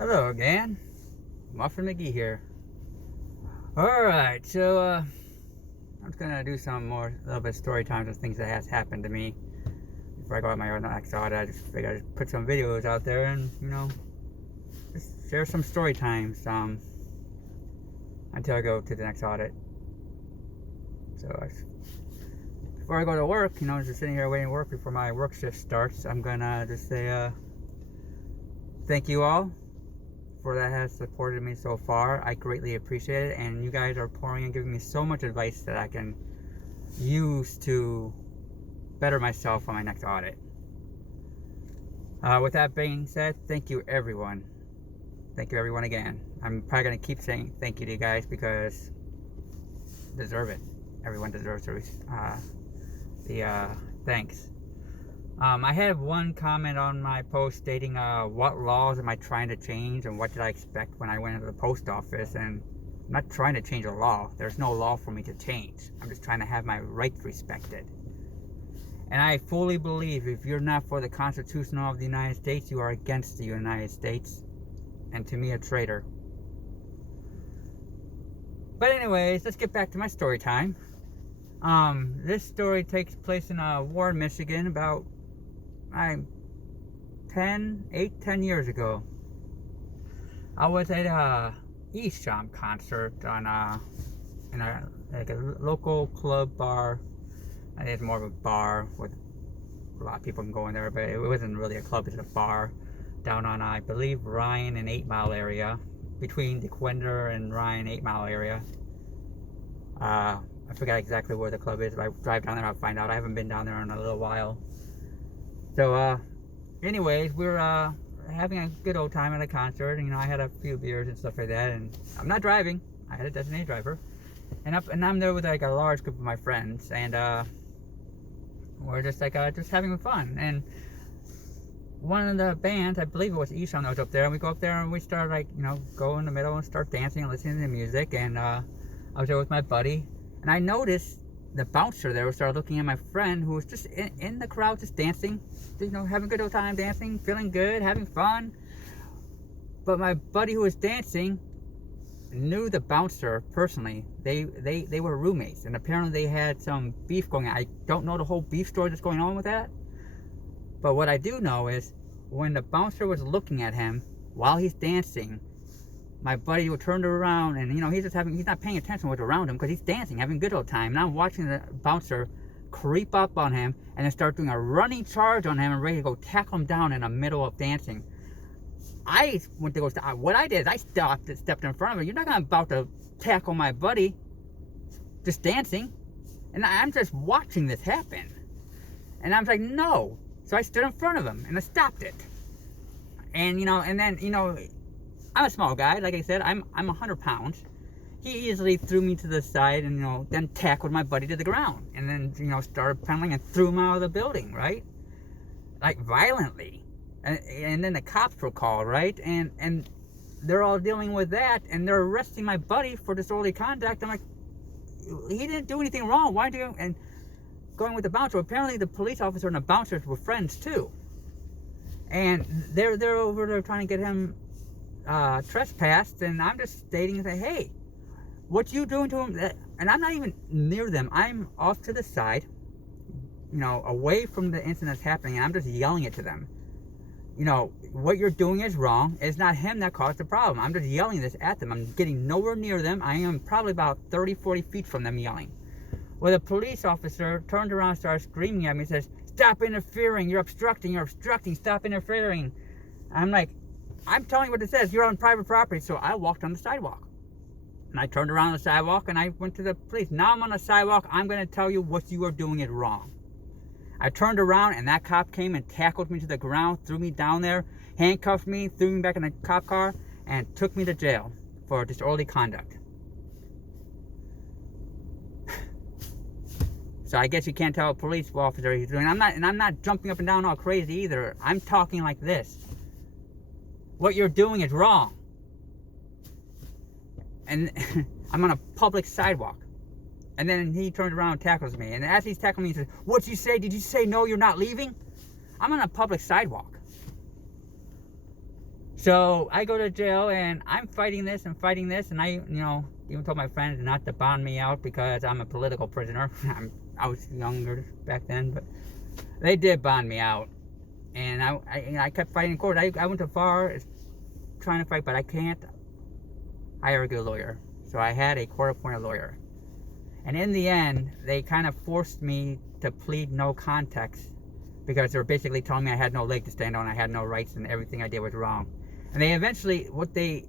Hello again, Muffin McGee here. Alright, so I'm just gonna do some more, a little bit of story times of things that has happened to me before I go out my next audit. I just figured I'd put some videos out there and, just share some story times until I go to the next audit. So before I go to work, just sitting here waiting to work before my work shift starts, I'm gonna just say thank you all for that has supported me so far. I greatly appreciate it, and you guys are pouring and giving me so much advice that I can use to better myself on my next audit. With that being said, thank you everyone. Thank you everyone again. I'm probably going to keep saying thank you to you guys because you deserve it. Everyone deserves the thanks. I had one comment on my post stating what laws am I trying to change and what did I expect when I went into the post office, and I'm not trying to change a law. There's no law for me to change. I'm just trying to have my rights respected. And I fully believe if you're not for the Constitution of the United States, you are against the United States, and to me a traitor. But anyways, let's get back to my story time. This story takes place in Warren, Michigan, about 10 years ago. I was at a Esham concert in a local club bar. It's more of a bar with a lot of people can go in there, but it wasn't really a club. It's a bar down on, I believe, Ryan and 8 Mile area, between DeQuinder and Ryan 8 Mile area. I forgot exactly where the club is. If I drive down there, I'll find out. I haven't been down there in a little while. So, anyways, we were having a good old time at a concert. And, I had a few beers and stuff like that. And I'm not driving. I had a designated driver. And I'm there with like a large group of my friends. And we're just just having fun. And one of the bands, I believe it was Esham that was up there. And we go up there and we start go in the middle and start dancing and listening to the music. And I was there with my buddy. And I noticed the bouncer there started looking at my friend who was just in the crowd, just dancing, having a good old time dancing, feeling good, having fun. But my buddy who was dancing knew the bouncer personally. They were roommates, and apparently they had some beef going on. I don't know the whole beef story that's going on with that. But what I do know is when the bouncer was looking at him while he's dancing, my buddy turned around and he's not paying attention to what's around him because he's dancing, having a good old time. And I'm watching the bouncer creep up on him and then start doing a running charge on him and ready to go tackle him down in the middle of dancing. I went to go stop. What I did is I stepped in front of him. You're not about to tackle my buddy just dancing. And I'm just watching this happen. And I'm like, no. So I stood in front of him and I stopped it. And and then I'm a small guy, like I said, I'm 100 pounds. He easily threw me to the side and, then tackled my buddy to the ground. And then, started pedaling and threw him out of the building, right? Like, violently. And then the cops were called, right? And they're all dealing with that, and they're arresting my buddy for disorderly conduct. I'm like, he didn't do anything wrong. Why do you... And going with the bouncer, apparently the police officer and the bouncers were friends, too. And they're over there trying to get him trespassed, and I'm just stating and say, hey, what you doing to him? And I'm not even near them. I'm off to the side, away from the incident that's happening, and I'm just yelling it to them. What you're doing is wrong. It's not him that caused the problem. I'm just yelling this at them. I'm getting nowhere near them. I am probably about 30-40 feet from them yelling. Well, the police officer turned around and started screaming at me and says, stop interfering, you're obstructing, stop interfering. I'm like, I'm telling you what it says. You're on private property. So I walked on the sidewalk. And I turned around on the sidewalk and I went to the police. Now I'm on the sidewalk. I'm going to tell you what you are doing is wrong. I turned around and that cop came and tackled me to the ground, threw me down there, handcuffed me, threw me back in the cop car, and took me to jail for disorderly conduct. So I guess you can't tell a police officer he's doing. I'm not jumping up and down all crazy either. I'm talking like this. What you're doing is wrong. And I'm on a public sidewalk. And then he turns around and tackles me. And as he's tackling me, he says, what'd you say? Did you say no, you're not leaving? I'm on a public sidewalk. So I go to jail, and I'm fighting this and fighting this, and I, even told my friends not to bond me out because I'm a political prisoner. I was younger back then, but they did bond me out, and I kept fighting in court. I went too far trying to fight, but I can't hire a good lawyer. So I had a court-appointed lawyer, and in the end, they kind of forced me to plead no contest because they were basically telling me I had no leg to stand on, I had no rights, and everything I did was wrong. And they eventually, what they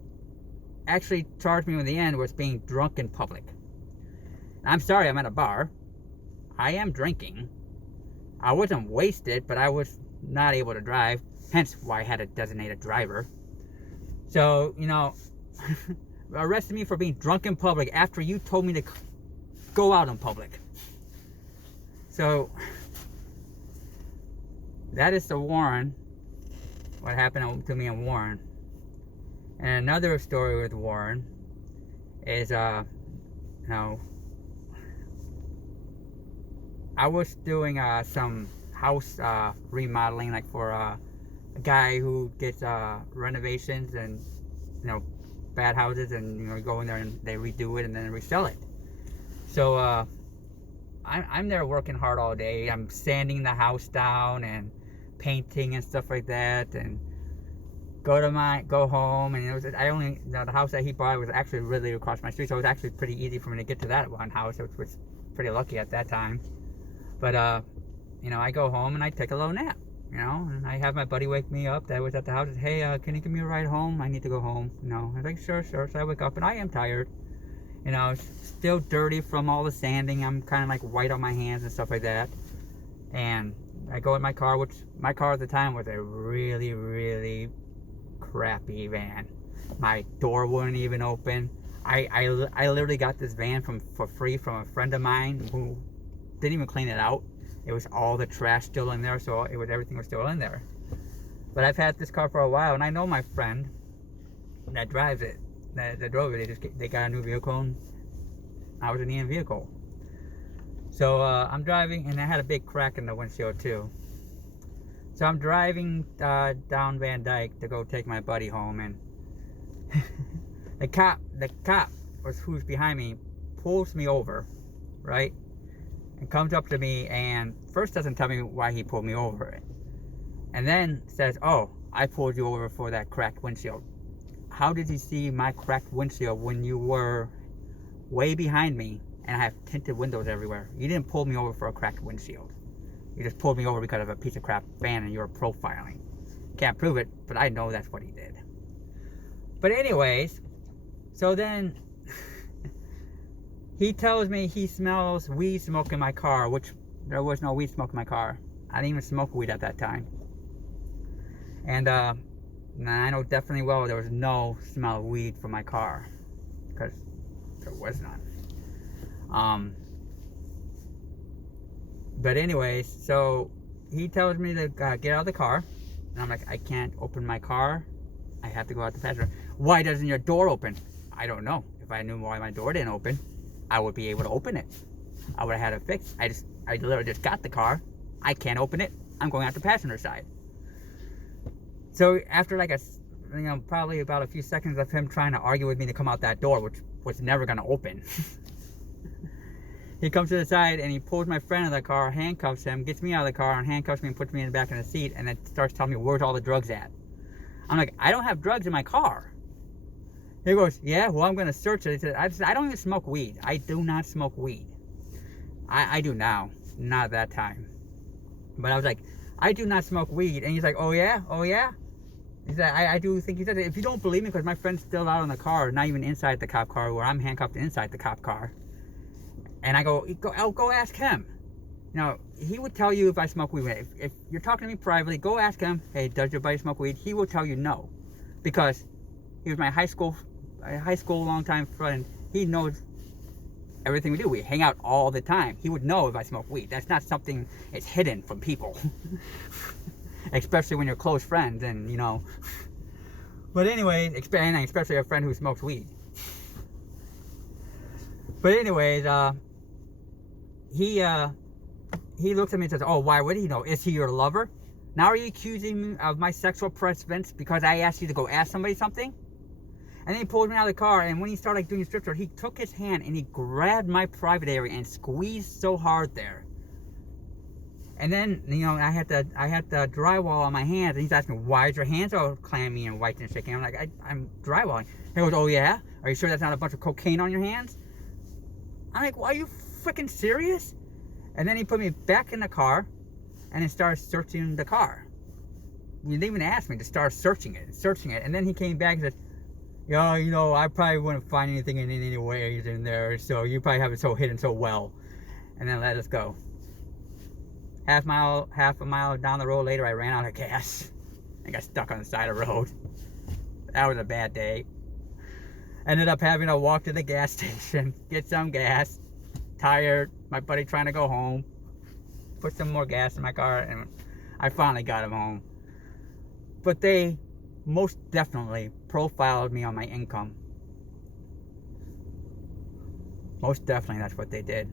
actually charged me in the end was being drunk in public. I'm sorry, I'm at a bar. I am drinking. I wasn't wasted, but I was not able to drive, hence why I had a designated driver. So, arrested me for being drunk in public after you told me to go out in public. So, that is the Warren, what happened to me in Warren. And another story with Warren is, I was doing some house remodeling, like for a guy who gets renovations and, bad houses, and, you go in there and they redo it and then resell it. So, I'm there working hard all day. I'm sanding the house down and painting and stuff like that, and go home, and the house that he bought was actually really across my street, so it was actually pretty easy for me to get to that one house, which was pretty lucky at that time. But I go home and I take a little nap, and I have my buddy wake me up that was at the house and say, hey, can you give me a ride home? I need to go home. I was like, sure. So I wake up and I am tired, still dirty from all the sanding. I'm kind of like white on my hands and stuff like that. And I go in my car, which my car at the time was a really, really crappy van. My door wouldn't even open. I literally got this van for free from a friend of mine who didn't even clean it out. It was all the trash still in there, so everything was still in there. But I've had this car for a while, and I know my friend that drives it, that drove it. They got a new vehicle, and I was in the vehicle. So I'm driving, and I had a big crack in the windshield too. So I'm driving down Van Dyke to go take my buddy home, and the cop who's behind me pulls me over, right? And comes up to me and first doesn't tell me why he pulled me over, and then says, oh, I pulled you over for that cracked windshield. How did you see my cracked windshield when you were way behind me and I have tinted windows everywhere? You didn't pull me over for a cracked windshield. You just pulled me over because of a piece of crap van and you were profiling. Can't prove it, but I know that's what he did. But anyways, so then he tells me he smells weed smoke in my car, which there was no weed smoke in my car. I didn't even smoke weed at that time. And I know definitely well there was no smell of weed from my car, because there was none. But anyways, so he tells me to get out of the car, and I'm like, I can't open my car. I have to go out the passenger. Why doesn't your door open? I don't know. If I knew why my door didn't open, I would be able to open it. I would have had it fixed. I literally just got the car. I can't open it. I'm going out the passenger side. So after like probably about a few seconds of him trying to argue with me to come out that door, which was never going to open, he comes to the side and he pulls my friend out of the car, handcuffs him, gets me out of the car and handcuffs me and puts me in the back of the seat, and then starts telling me where's all the drugs at. I'm like, I don't have drugs in my car. He goes, yeah, well, I'm going to search it. I don't even smoke weed. I do not smoke weed. I do now, not at that time. But I was like, I do not smoke weed. And he's like, oh yeah? Oh yeah? He said, I do think he said it. If you don't believe me, because my friend's still out in the car, not even inside the cop car, where I'm handcuffed inside the cop car. And I go ask him. He would tell you if I smoke weed. If you're talking to me privately, go ask him, hey, does your buddy smoke weed? He will tell you no. Because he was my high school longtime friend. He knows everything we do. We hang out all the time. He would know if I smoke weed. That's not something that's hidden from people. Especially when you're close friends and, But anyway, especially a friend who smokes weed. But anyways, he looks at me and says, oh, why would he know? Is he your lover? Now are you accusing me of my sexual preference because I asked you to go ask somebody something? And then he pulled me out of the car, and when he started doing the strip search, he took his hand and he grabbed my private area and squeezed so hard there. And then, I had the drywall on my hands, and he's asking, why is your hands all clammy and white and shaking? I'm like, I'm drywalling. He goes, oh yeah? Are you sure that's not a bunch of cocaine on your hands? I'm like, well, are you freaking serious? And then he put me back in the car, and then started searching the car. He didn't even ask me to start searching it. And then he came back and said, yeah, I probably wouldn't find anything in any ways in there, so you probably have it so hidden so well. And then let us go. Half a mile down the road later, I ran out of gas. I got stuck on the side of the road. That was a bad day. Ended up having to walk to the gas station, get some gas. Tired, my buddy trying to go home. Put some more gas in my car, and I finally got him home. But they most definitely profiled me on my income. Most definitely that's what they did.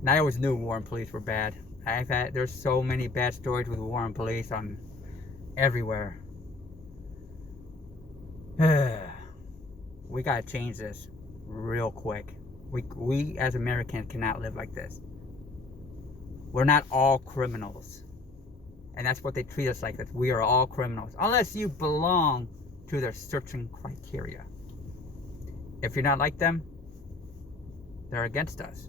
And I always knew Warren police were bad. There's so many bad stories with Warren police on everywhere. We gotta change this real quick. We as Americans cannot live like this. We're not all criminals. And that's what they treat us like, that we are all criminals. Unless you belong to their searching criteria. If you're not like them, they're against us.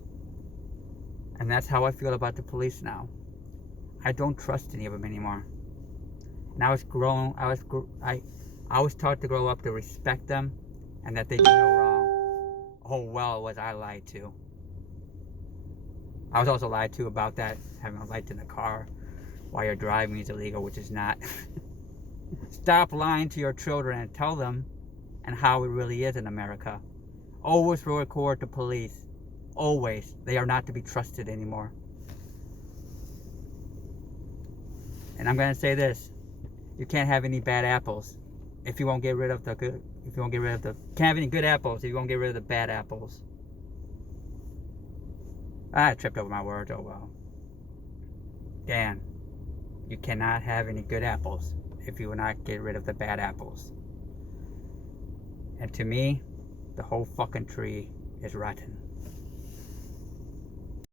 And that's how I feel about the police now. I don't trust any of them anymore. And I was taught to grow up to respect them and that they do no wrong. Oh, well, was I lied to. I was also lied to about that, having a light in the car while you're driving is illegal, which is not. Stop lying to your children and tell them and how it really is in America. Always record the police. Always. They are not to be trusted anymore. And I'm going to say this. You can't have any bad apples if you won't get rid of the good. Can't have any good apples if you won't get rid of the bad apples. I tripped over my words. Oh well. Dan, you cannot have any good apples if you will not get rid of the bad apples. And to me, the whole fucking tree is rotten.